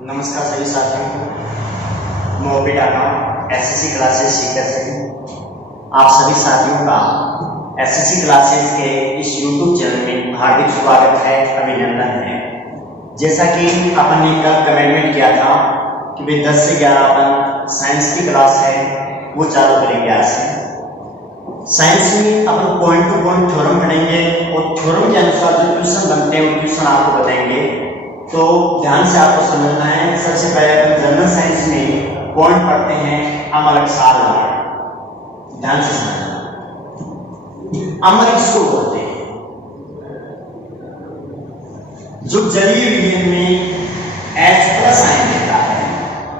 नमस्कार सभी साथियों को, मैं ओपी टाटा एसएससी क्लासेस सीखकर सभी आप सभी साथियों का एसएससी क्लासेस के इस यूट्यूब चैनल में हार्दिक स्वागत है, अभिनंदन है। जैसा कि अपन ने कल कमेंटमेंट किया था कि भाई 10 से 11 अपन साइंस की क्लास है वो चालू करेंगे आज से। साइंस में अपन पॉइंट टू पॉइंट थ्योरम पढ़ेंगे और थ्योरम के अनुसार जो क्वेश्चन बनते हैं वो क्वेश्चन आपको बताएंगे। तो ध्यान से आपको समझना है। सबसे पहले अपन जनरल साइंस में पॉइंट पढ़ते हैं अमर क्षार वाले। ध्यान से समझना, अमर किसको बोलते हैं? जो जलीय विलयन में H+ आयन देता है,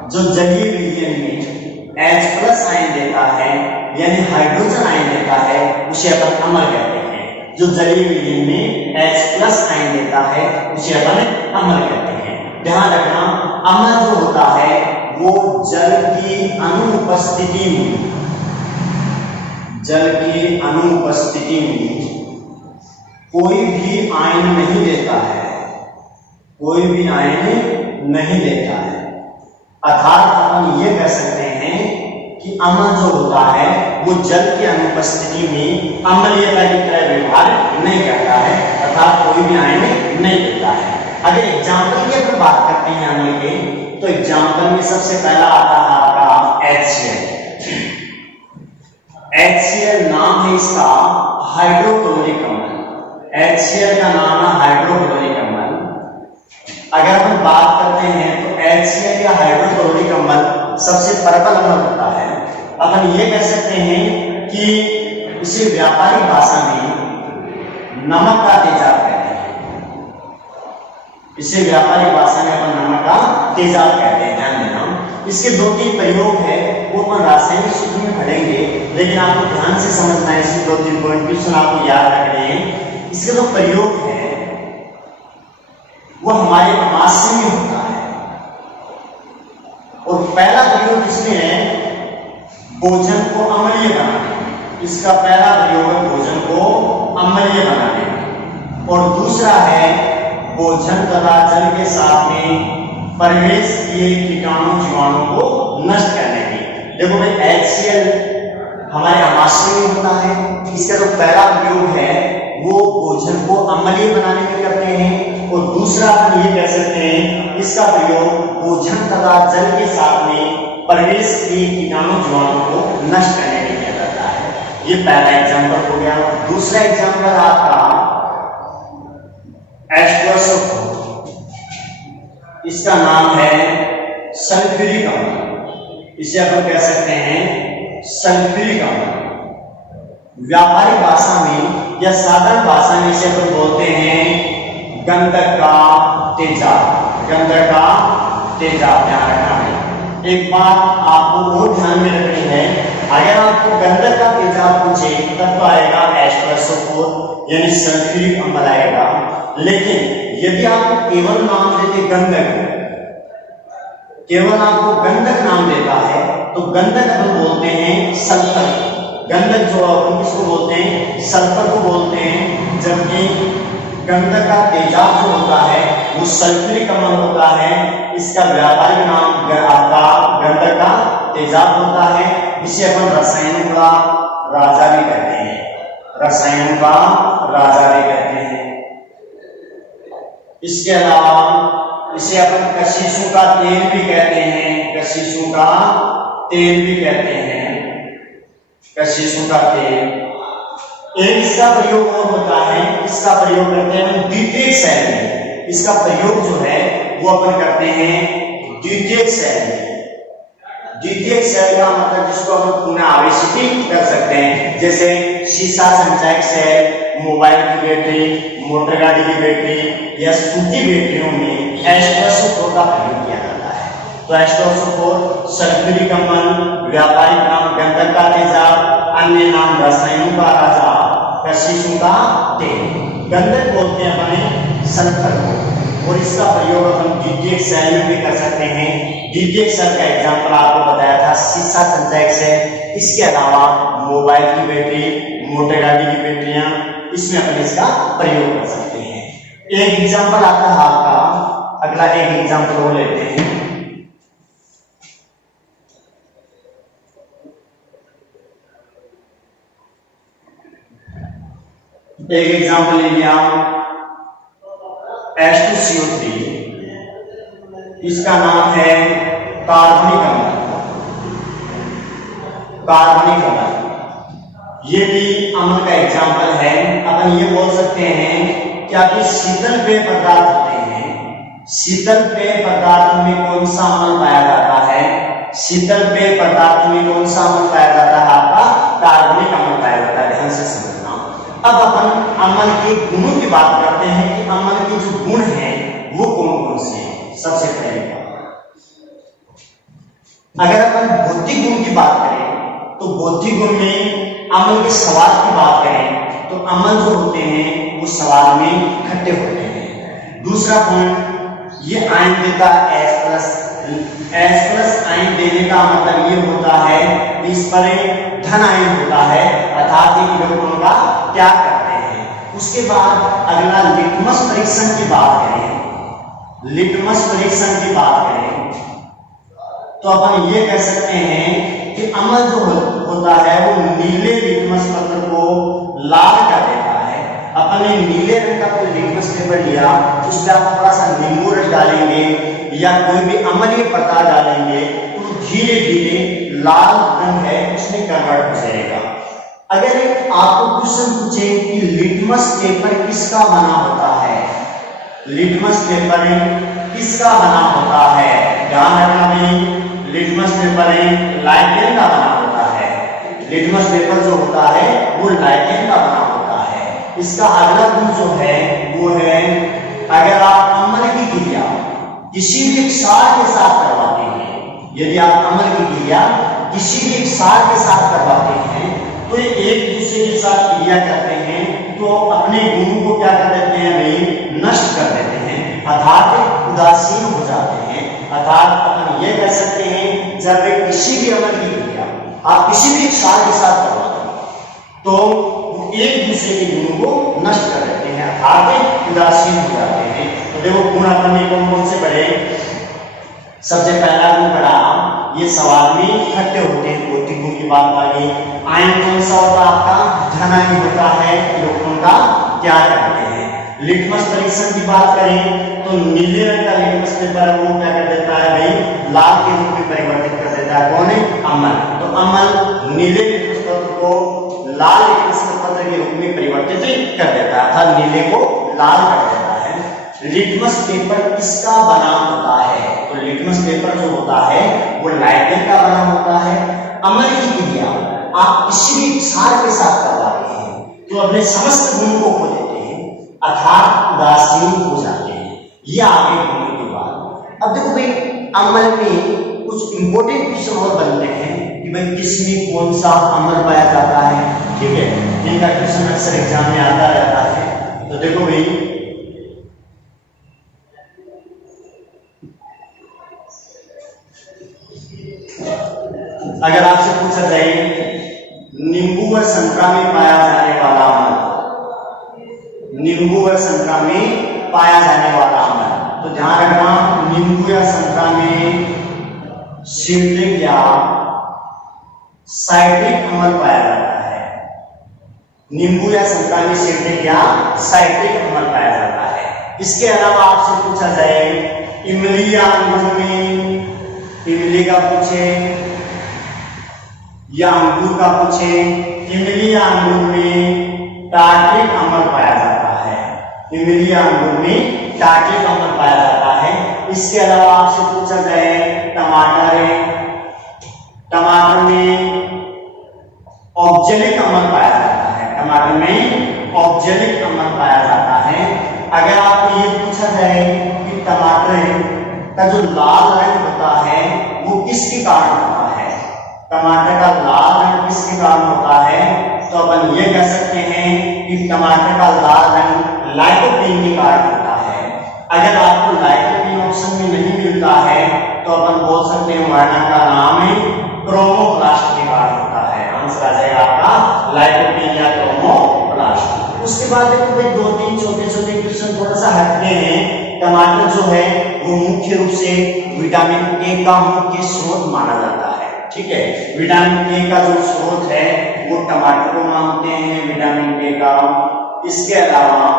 जो जलीय विलयन में H+ आयन देता है यानी हाइड्रोजन आयन देता है, उसे अपन अमर कहते हैं। जो जलीय विलयन में H+ आयन देता है उसे अपन अमर कहते हैं। ध्यान रखना, अमर जो होता है वो जल की अनुपस्थिति में, जल की अनुपस्थिति में कोई भी आयन नहीं देता है, कोई भी आयन नहीं देता है। अर्थात अपन ये कह सकते हैं कि अमर जो होता है वो जल की अनुपस्थिति में अम्लीयता की तरह व्यवहार नहीं करता है, अर्थात कोई भी आयन नहीं देता है। अगर एग्जाम्पल की अगर बात करते हैं अम्ल के, तो एग्जाम्पल में सबसे पहला आता है आपका HCl। HCl नाम है इसका हाइड्रोक्लोरिक अम्ल। HCl का नाम है हाइड्रोक्लोरिक अम्ल। अगर हम बात करते हैं तो HCl या हाइड्रोक्लोरिक अम्ल सबसे प्रबल अम्ल होता है। अपन ये कह सकते हैं कि इसे व्यापारिक भाषा में नमक का तेजाब कहते हैं। इसे व्यापारिक भाषा में अपन नमक का तेजाब कहते हैं। ध्यान देना, इसके 2-3 प्रयोग है वो अपन रासायनिक सूत्र में पढ़ेंगे, लेकिन आपको ध्यान से समझना है। इसके 2-3 पॉइंट क्वेश्चन आपको याद रखने हैं। इसके जो प्रयोग है वो हमारे आमाशय में होता है। और पहला प्रयोग इसमें है भोजन को अम्लीय बनाने। इसका पहला प्रयोग है भोजन को अम्लीय बनाने। और दूसरा है भोजन तथा जल के साथ में प्रवेश किए कीटाणु जीवाणु को नष्ट करने की। देखो भाई, HCl हमारे आमाशय में होता है। इसका जो पहला प्रयोग है वो भोजन को अम्लीय बनाने में करते हैं। और दूसरा हम ये कह सकते हैं इसका प्रयोग भोजन तथा जल के साथ में प्रवेश किए कीटाणु जीवाणु को नष्ट करने में किया जाता है। ये पहला एग्जाम्पल हो गया। दूसरा एग्जाम्पल आपका H+O4। इसका नाम है सल्फ्यूरिक अम्ल। इसे अपन कह सकते हैं सल्फ्यूरिक अम्ल। व्यापारिक भाषा में या साधारण भाषा में इसे अपन बोलते हैं गंधक का तेजाब। गंधक का तेजाब। ध्यान रखना है। एक बात आपको बहुत ध्यान में रखनी है, अगर आपको गंधक का तेजाब पूछे तब तो आएगा H+O4 यानी सल्फ्यूरिक अम्ल आएगा। लेकिन यदि आपको केवल नाम देते गंधक, केवल आपको गंधक नाम देता है तो गंधक हम बोलते हैं सल्फर। गंधक जो अपन किसको बोलते हैं? सल्फर को बोलते हैं। जबकि गंधक का तेजाब जो होता है वो सल्फ्यूरिक अम्ल होता है। इसका व्यापारिक नाम आपका गंधक का तेजाब होता है। इसे अपन रसायनों का राजा भी कहते हैं। रसायनों का राजा भी कहते हैं। इसके अलावा इसे अपन कशिशों का तेल भी कहते हैं। कशिशों का तेल भी कहते हैं। कशिशों का तेल। एक इसका प्रयोग और होता है, इसका प्रयोग करते हैं द्वितीयक सेल में। इसका प्रयोग जो है वो अपन करते हैं द्वितीयक सेल में। द्वितीयक सेल का मतलब जिसको अपन पुनः आवेशित कर सकते हैं, जैसे शीशा संचायक सेल, मोबाइल की बैटरी, मोटर गाड़ी की बैटरी या स्कूटी बैटरियों में H+O4 का प्रयोग किया जाता है। तो H+O4 सल्फ्यूरिक अम्ल, व्यापारिक नाम गंधक का तेजाब, अन्य नाम रसायनों का राजा, कशिशों का तेल। गंधक बोलते हैं अपने सल्फर को। और इसका प्रयोग हम द्वितीयक सेल में भी कर सकते हैं। द्वितीयक सेल का एग्जाम्पल आपको बताया था शीशा संचायक सेल। इसके अलावा मोबाइल की बैटरी, मोटर गाड़ी की बैटरियां, इसमें अपन इसका प्रयोग कर सकते हैं। एक एग्जाम्पल आता है आपका अगला एक एग्जांपल और लेते हैं। एक एग्जांपल ले लिया H2CO3, इसका नाम है कार्बनिक अम्ल। कार्बनिक अम्ल ये भी अम्ल का एग्जांपल है। अपन ये बोल सकते हैं कि आपके शीतल पेय पदार्थ होते हैं, शीतल पेय पदार्थ में कौन सा अम्ल पाया जाता है? शीतल पेय पदार्थ में कौन सा अम्ल पाया जाता है? आपका कार्बनिक अम्ल पाया जाता है। ध्यान से समझना। अब अपन अम्ल के गुणों की बात करते हैं कि अम्ल के जो गुण हैं वो कौन कौन से हैं। सबसे पहले अगर अपन भौतिक गुण की बात करें तो भौतिक गुण में अम्ल के स्वाद की बात करें तो अम्ल जो होते हैं वो स्वाद में खट्टे होते हैं। दूसरा पॉइंट, ये आयन देता है H+ आयन देने का मतलब ये होता है कि इस पर धन आयन होता है, अर्थात ये इलेक्ट्रॉन का त्याग करते हैं। उसके बाद अगला लिटमस परीक्षण की बात करें, लिटमस परीक्षण की बात करें तो अपन ये कह सकते हैं कि अम्ल जो होता है वो नीले लिटमस पत्र को लाल कर देता है। अपन ने नीले रंग का कोई लिटमस पेपर लिया, उसमें आप थोड़ा सा नींबू रस डालेंगे या कोई भी अम्लीय पदार्थ डालेंगे तो धीरे धीरे लाल रंग है उसमें कन्वर्ट हो जाएगा। अगर आपको क्वेश्चन पूछे कि लिटमस पेपर किसका बना होता है, लिटमस पेपर किसका बना होता है, ध्यान रखना भाई, लिटमस पेपर लाइकेन का बना होता है। लिटमस पेपर जो होता है वो लाइकेन का बना होता है। इसका अगला गुण जो है वो है, अगर आप अम्ल की क्रिया किसी भी एक क्षार के साथ करवाते हैं, यदि आप अम्ल की क्रिया किसी भी एक क्षार के साथ करवाते हैं तो ये एक दूसरे के साथ क्रिया करते हैं तो अपने गुण को क्या कर देते हैं भाई, नष्ट कर देते हैं, अर्थात उदासीन हो जाते हैं। अर्थात अपन ये कह सकते हैं जब किसी भी अम्ल की क्रिया आप किसी भी क्षार के साथ करवाते हैं तो वो एक दूसरे के गुणों को नष्ट कर देते हैं, अर्थात उदासीन हो जाते हैं। तो देखो गुण अपन ने कौन कौन से पढ़े। सबसे पहला गुण पढ़ा, ये स्वाद में खट्टे होते हैं, भौतिक गुण की बात आ गई। आयन कौन सा होता है आपका, धन आयन होता है, इलेक्ट्रॉन का त्याग करते हैं। लिटमस परीक्षण की बात करें तो नीले रंग का लिटमस पेपर वो क्या कर देता है भाई, लाल के रूप में परिवर्तित कर देता है। कौन है, अम्ल। तो अम्ल नीले लिटमस पत्र को लाल लिटमस पत्र के रूप में परिवर्तित कर देता है, अर्थात नीले को लाल कर देता है। लिटमस पेपर किसका बना होता है, तो लिटमस पेपर जो होता है वो लाइकेन का बना होता है। अम्ल की क्रिया आप किसी भी क्षार के साथ करवाते हैं तो अपने समस्त गुण को खो देते हैं, अर्थात उदासीन हो जाते हैं। ये आगे गुणों की बात। अब देखो भाई, अम्ल में कुछ इंपॉर्टेंट क्वेश्चन और बनते हैं कि भाई किसमें कौन सा अम्ल पाया जाता है, ठीक है, जिनका क्वेश्चन अक्सर एग्जाम में आता रहता है। तो देखो भाई, अगर आपसे पूछा जाए नींबू व संतरा में पाया जाने वाला अम्ल, नींबू व संतरा में पाया जाने वाला अम्ल, तो ध्यान रखना नींबू या संतरा में सिट्रिक या साइट्रिक अम्ल पाया जाता है। नींबू या संतरा में सिट्रिक या साइट्रिक अम्ल पाया जाता है। इसके अलावा आपसे पूछा जाए इमली या अंगूर में, इमली का पूछे या अंगूर का पूछे, इमली या अंगूर में टार्ट्रिक अम्ल पाया जाता है। इमली या अंगूर में टार्ट्रिक अम्ल पाया जाता है। इसके अलावा आपसे पूछा जाए टमाटर, टमाटर में ऑक्जेलिक अम्ल पाया जाता है, टमाटर में ऑक्जेलिक अम्ल पाया जाता है। अगर आपको ये पूछा जाए कि टमाटर का जो लाल रंग होता है वो किसके कारण होता है, टमाटर का लाल रंग किसके कारण होता है, तो अपन ये कह सकते हैं कि टमाटर का लाल रंग लाइकोपीन के कारण होता है। अगर आपको लाइकोपीन ऑप्शन में नहीं मिलता है तो अपन बोल सकते हैं वर्णन का नाम है क्रोमोप्लास्ट के कारण होता है। आंसर आ जाएगा आपका लाइकोपीन या क्रोमोप्लास्ट। उसके बाद देखो भाई दो तीन छोटे छोटे क्वेश्चन थोड़ा सा हटके हैं। टमाटर जो है को मुख्य रूप से विटामिन ए का मुख्य स्रोत माना जाता है। ठीक है, विटामिन ए का जो स्रोत है वो टमाटर को मानते हैं विटामिन ए का। इसके अलावा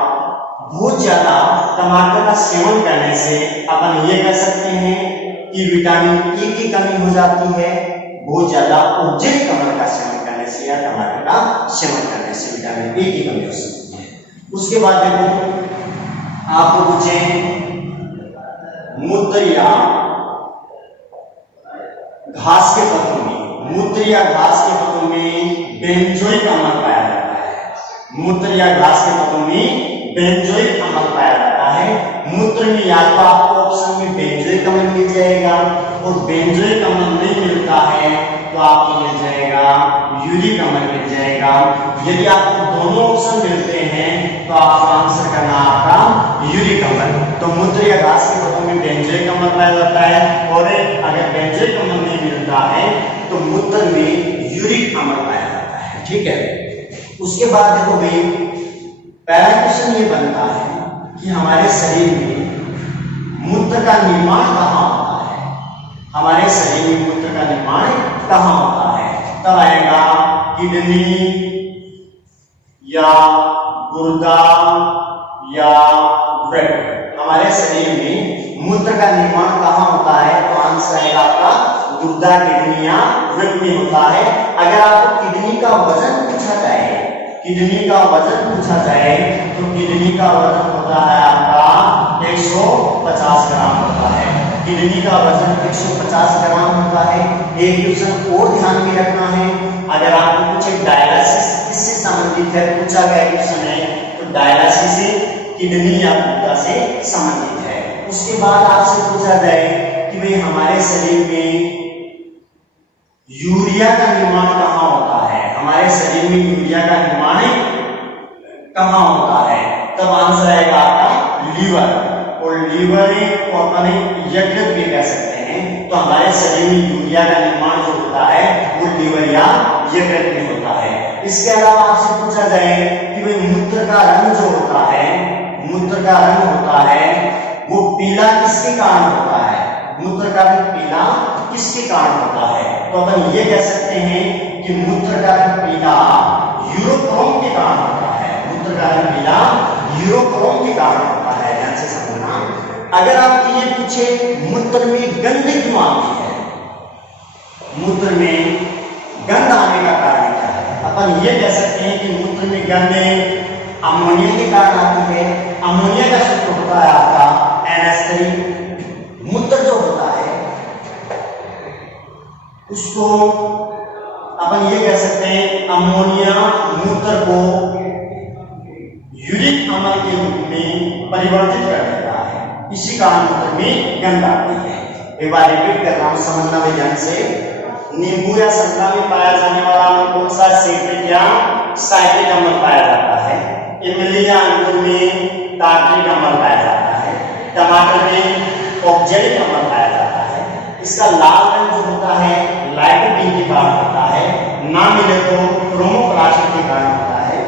बहुत ज्यादा टमाटर का सेवन करने से अपन ये कह सकते हैं कि विटामिन ए की कमी हो जाती है। बहुत ज्यादा ऑक्जेलिक अम्ल का सेवन करने से या टमाटर का सेवन करने से विटामिन ए की कमी हो सकती है। उसके बाद देखो आपको पूछे मूत्र या घास के पत्तों में, मूत्र या घास के पत्तों में बेंजोइक अम्ल पाया जाता है। मूत्र या घास के पत्तों में बेंजोइक अम्ल पाया जाता है। मूत्र में या तो आपको ऑप्शन में बेंजोइक अम्ल मिल जाएगा और बेंजोइक अम्ल नहीं मिलता है तो आपको मिल जाएगा यूरिक अम्ल मिल जाएगा। यदि आपको दोनों ऑप्शन मिलते हैं तो आपका आंसर करना आपका यूरिक अम्ल। तो मूत्र या घास के पत्तों में बेंजोइक अम्ल पाया जाता है और अगर बेंजोइक अम्ल नहीं मिलता है तो मूत्र में यूरिक अम्ल पाया जाता है। ठीक है, उसके बाद देखो भाई पहला क्वेश्चन ये बनता है कि हमारे शरीर में मूत्र का निर्माण कहाँ होता है। हमारे शरीर में मूत्र का निर्माण कहाँ होता है। तब आएगा किडनी या गुर्दा या वृक्क। हमारे शरीर में मूत्र का निर्माण कहाँ होता है तो आंसर आएगा आपका गुर्दा, किडनी या वृक्क में होता है। अगर आपको किडनी का वजन पूछा जाए, किडनी का वजन पूछा जाए तो किडनी का वजन होता है आपका 150 ग्राम होता है। किडनी का वजन 150 ग्राम होता है। एक क्वेश्चन और ध्यान में रखना है, अगर आपको पूछे डायलिसिस किससे संबंधित है पूछा गया क्वेश्चन है तो डायलिसिस से किडनी या गुर्दा से संबंधित है। उसके बाद आपसे पूछा जाए कि भाई हमारे शरीर में यूरिया का निर्माण कहाँ होता है। हमारे शरीर में यूरिया का निर्माण कहाँ होता है तब आंसर आएगा आपका लीवर। और लीवर को अपन यकृत भी कह सकते हैं। तो हमारे शरीर में यूरिया का निर्माण जो होता है वो लीवर या यकृत में होता है। इसके अलावा आपसे पूछा जाए कि भाई मूत्र का रंग जो होता है, मूत्र का रंग होता है वो पीला किसके कारण होता है। मूत्र का रंग पीला किसके कारण होता है तो अपन ये कह सकते हैं कि मूत्र का रंग पीला यूरोक्रोम के कारण होता है। मूत्र का रंग पीला यूरोक्रोम के कारण होता है। ध्यान से समझना। अगर आप ये पूछे मूत्र में गंध क्यों आती है, मूत्र में गंध आने का कारण क्या है, अपन ये कह सकते हैं कि मूत्र में गंध अमोनिया के कारण आती है। अमोनिया का सूत्र होता है आपका NH3। मूत्र जो होता है उसको अपन ये कह सकते हैं अमोनिया मूत्र को यूरिक अम्ल के रूप में परिवर्तित कर देता है। इसी कारण मूत्र में गंध आती है। एक बार रिपीट कर रहा हूं समझना में ध्यान से। नींबू या संतरा में पाया जाने वाला अम्ल कौन सा, सिट्रिक या साइट्रिक अम्ल पाया जाता है। इमली या अंगूर में टार्ट्रिक अम्ल पाया जाता है। टमाटर में ऑक्जेलिक अम्ल पाया जाता है। इसका लाल रंग जो होता है लाइकोपीन के कारण होता है, ना मिले तो क्रोमोप्लास्ट के कारण होता है।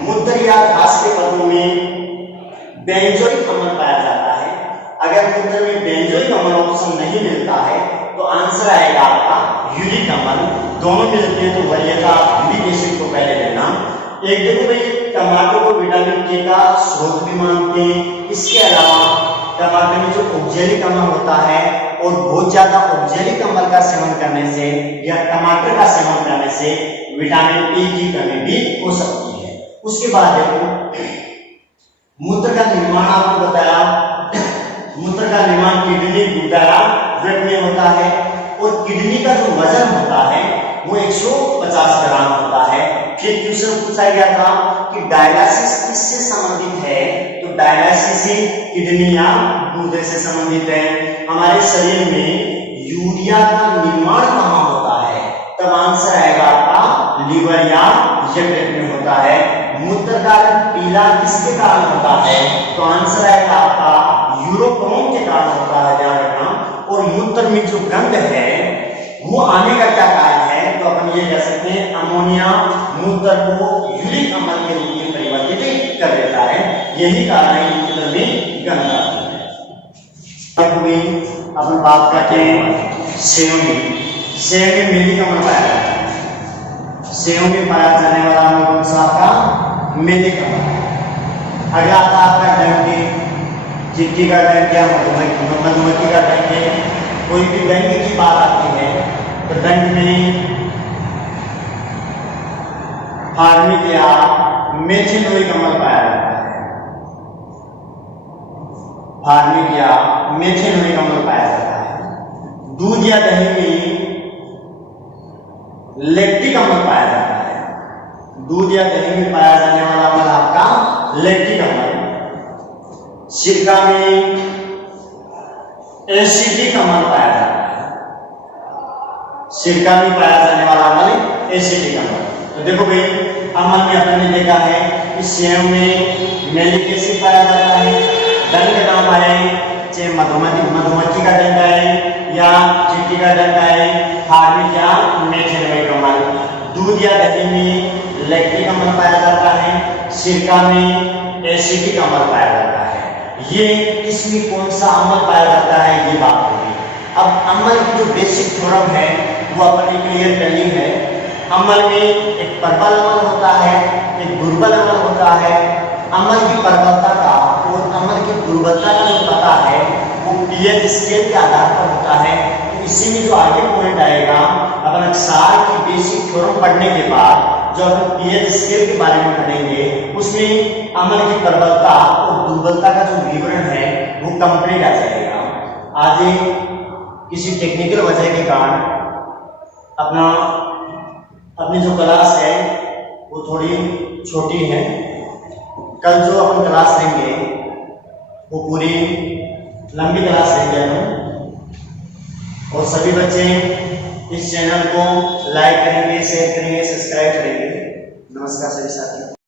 मूत्र या घास के पत्तों में बेंजोइक अम्ल पाया जाता है। अगर मूत्र में बेंजोइक अम्ल ऑप्शन नहीं मिलता है तो आंसर आएगा आपका यूरिक अम्ल। दोनों मिलते हैं तो वरीयता यूरिक एसिड को पहले लेना। एक देखो भाई टमाटर को विटामिन के का स्रोत भी मानते हैं। इसके अलावा टमाटर में जो ऑक्जेलिक अम्ल होता है और बहुत ज्यादा ऑक्जेलिक अम्ल का सेवन करने से या टमाटर का सेवन करने से विटामिन ए की कमी भी हो सकती है। उसके बाद देखो मूत्र का निर्माण आपको बताया, मूत्र का निर्माण किडनी, गुर्दा, वृक्क में होता है और किडनी का जो वजन होता है वो 150 ग्राम होता है। फिर क्वेश्चन पूछा गया था कि डायलिसिस किससे संबंधित है तो डायलिसिस से किडनी या गुर्दे से संबंधित है। हमारे शरीर में यूरिया का निर्माण कहाँ होता है तब आंसर आएगा आपका लीवर या यकृत में होता है। मूत्र का रंग पीला किसके कारण होता है तो आंसर आएगा आपका यूरोक्रोम के कारण होता है। ध्यान रखना। और मूत्र में जो गंध है वो आने का क्या कारण है तो अपन ये कह सकते हैं अमोनिया मूत्र को यूरिक अम्ल के रूप में परिवर्तित कर देता है। यही कारण है मूत्र में गंध आती है। होगी। अपन बात करते हैं सेव में। सेव में मेली कमल पाया जाता है। सेव में पाया जाने वाला अम्ल कौन सा आपका? मेली कमल। अगला आता आपका डंके। चिट्ठी का डंक या मधुमक्खी का डंक है। कोई भी डंक की बात आती है तो डंक में फार्मिक या मेथिनोई कमल पाया जाता है। फार्मिक या मेथिनोई कमल पाया जाता है। दूध या दही में लैक्टिक अम्ल पाया जाता है। दूध या दही में पाया जाने वाला अम्ल आपका लैक्टिक अम्ल। सिरका में एसिटिक अम्ल पाया जाता है। सिरका में पाया जाने वाला अम्ल एसिटिक अम्ल। तो देखो भाई, अम्ल में अपन ने देखा है कि सेव में मैलिक एसिड पाया जाता है। डंक नाम है, चाहे मधुमक्खी का डंक है या चींटी का डंक है, फार्मिक या मेथिनोइक अम्ल। दूध या दही में लैक्टिक अम्ल पाया जाता है। सिरका में एसिटिक अम्ल पाया जाता है। ये किसमें कौन सा अम्ल पाया जाता है ये बात होगी। अब अम्ल की जो बेसिक थ्योरम है वो अपन ने क्लियर कर ली है। अम्ल में एक प्रबल अम्ल होता है, एक दुर्बल अम्ल होता है। अम्ल की प्रबलता का और अम्ल की दुर्बलता का जो पता है वो पीएच स्केल के आधार पर होता है। तो इसी में जो आगे पॉइंट आएगा, अपन अक्सार की बेसिक थ्योरम पढ़ने के बाद जो अपन पीएच स्केल के बारे में पढ़ेंगे उसमें अम्ल की प्रबलता और दुर्बलता का जो विवरण है वो कंप्लीट आ जाएगा। आज किसी टेक्निकल वजह के कारण अपनी जो क्लास है वो थोड़ी छोटी है। कल जो अपन क्लास लेंगे वो पूरी लंबी क्लास लेंगे अपन। और सभी बच्चे इस चैनल को लाइक करेंगे, शेयर करेंगे, सब्सक्राइब करेंगे। नमस्कार सभी साथियों।